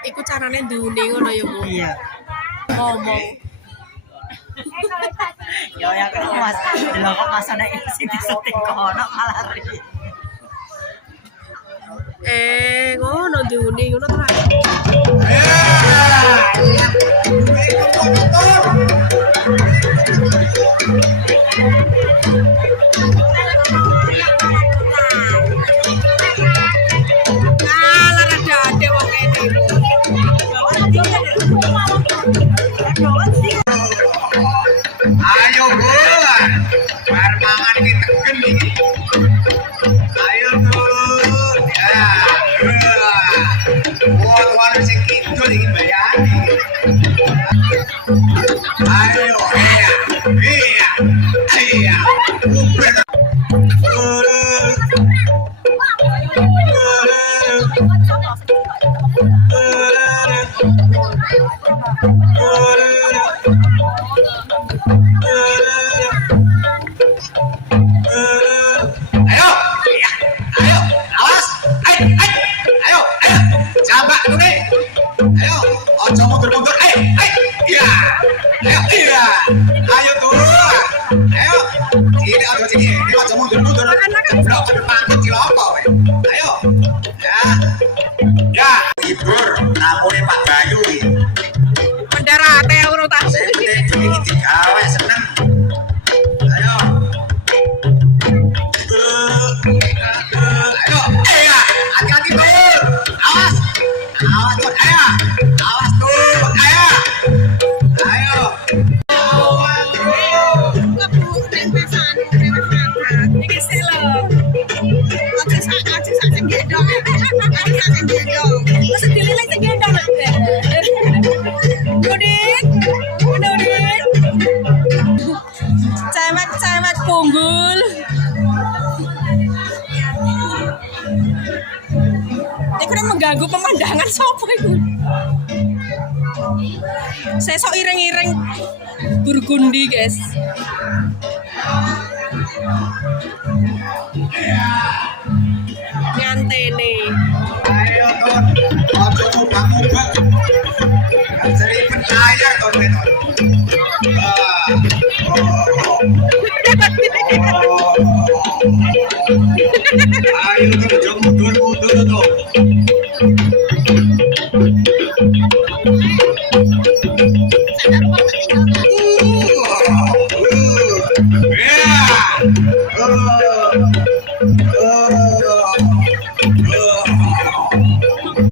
Iku carane ndune ngono ya, Bu. Iya. Ngomong. Ya ya kan Mas. Lho kok Mas ana isi disetik kono malah ri. Ngono ndune ngono to. Ayo bulan, permangan kita geni. Ayo bun, ya. Buat warna segitu lagi bayani. Ayo, iya. Ayo, awas, ayo, coba tuh nih, ayo, ojo mundur, iya, ayo tuh, ayo, sini, ojo mundur, blok ke depan tuh ciloko, ayo, ya, hibur, namanya Pak Bayu, Mendarate ngono ta. saya penting ini digawe seneng, ayo. Hati-hati tuh, awas tuh, awas tuh, ayo. Cewek punggul. Ini kan mengganggu pemandangan sopo itu. Saya sok ireng-ireng Burgundi, guys. Nyantene. Ayo tuh, ojo muka-muka. Sering percaya tuh,